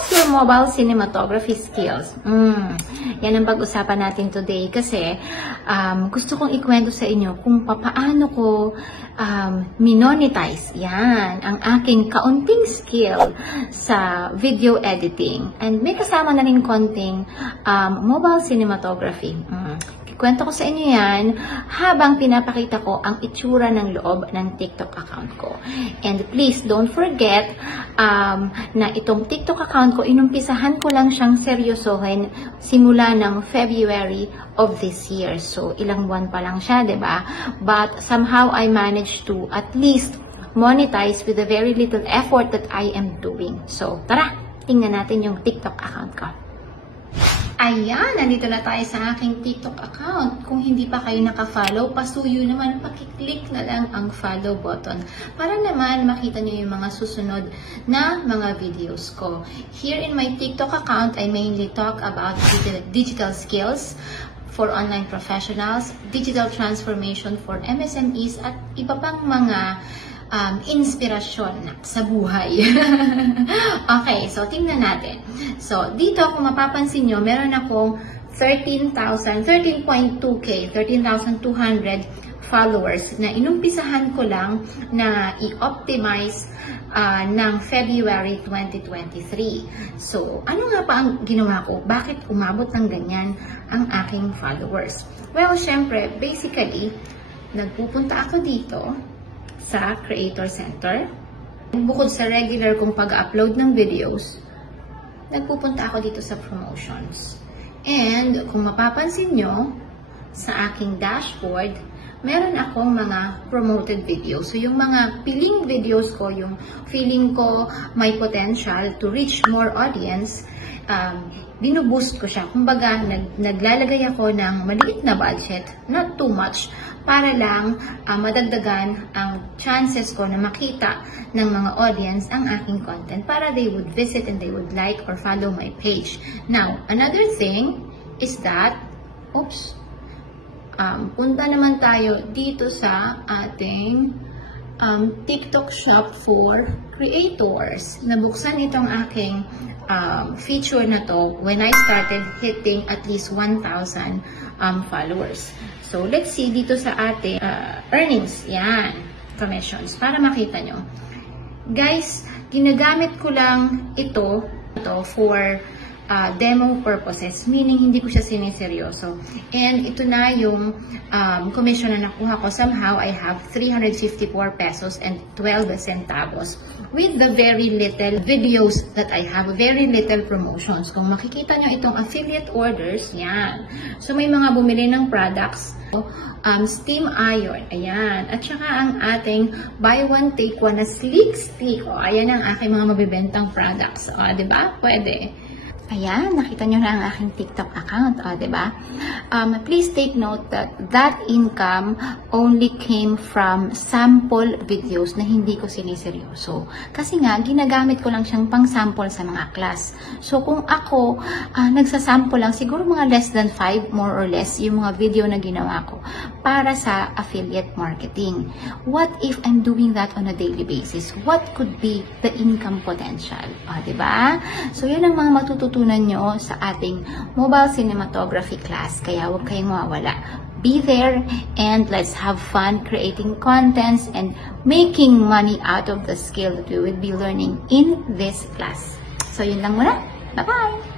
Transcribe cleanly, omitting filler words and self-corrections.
enhance your mobile cinematography skills. Yan ang pag-usapan natin today kasi gusto kong ikwento sa inyo kung paano ko minonetize yan ang aking kaunting skill sa video editing. And may kasama na rin konting mobile cinematography. Kwento ko sa inyo yan habang pinapakita ko ang itsura ng loob ng TikTok account ko. And please don't forget na itong TikTok account ko, inumpisahan ko lang siyang seryosohin simula ng February of this year. So, ilang buwan pa lang siya, diba? But somehow I managed to at least monetize with the very little effort that I am doing. So, tara, tingnan natin yung TikTok account ko. Ayan, nandito na tayo sa aking TikTok account. Kung hindi pa kayo naka-follow, pasuyo naman, pakiclick na lang ang follow button para naman makita nyo yung mga susunod na mga videos ko. Here in my TikTok account, I mainly talk about digital skills for online professionals, digital transformation for MSMEs, at iba pang mga inspirasyon sa buhay. Okay, so tingnan natin. So, dito kung mapapansin nyo, meron akong 13.2k, 13,200 followers na inumpisahan ko lang na i-optimize ng February 2023. So, ano nga pa ang ginawa ko? Bakit umabot ng ganyan ang aking followers? Well, syempre, basically, nagpupunta ako dito sa Creator Center. Bukod sa regular kong pag-upload ng videos, nagpupunta ako dito sa promotions. And kung mapapansin nyo, sa aking dashboard, meron akong mga promoted videos. So yung mga piling videos ko, yung feeling ko may potential to reach more audience, binuboost ko siya. Kumbaga, naglalagay ako ng maliit na budget, not too much, para lang madagdagan ang chances ko na makita ng mga audience ang aking content para they would visit and they would like or follow my page. Now, another thing is that, punta naman tayo dito sa ating TikTok shop for creators. Nabuksan itong aking feature na to when I started hitting at least 1,000 followers. So, let's see dito sa ating earnings. Yan, commissions. Para makita nyo. Guys, ginagamit ko lang ito for demo purposes, meaning hindi ko siya siniseryoso. And ito na yung commission na nakuha ko. Somehow, I have 354 pesos and 12 centavos with the very little videos that I have, very little promotions. Kung makikita nyo itong affiliate orders, yan. So, may mga bumili ng products, steam iron, ayan. At saka ang ating buy one, take one na sleek stick. Ayan ang aking mga mabibentang products. Diba? Pwede. Ayan, nakita nyo na ang aking TikTok account, diba? Please take note that that income only came from sample videos na hindi ko siniseryoso. Kasi nga, ginagamit ko lang siyang pang-sample sa mga class. So, kung ako nagsasample lang, siguro mga less than 5, more or less, yung mga video na ginawa ko para sa affiliate marketing. What if I'm doing that on a daily basis? What could be the income potential? Diba? So, yan ang mga matututunan nyo sa ating mobile cinematography class. Kaya huwag kayong mawawala. Be there and let's have fun creating contents and making money out of the skill that we will be learning in this class. So, yun lang muna. Bye-bye!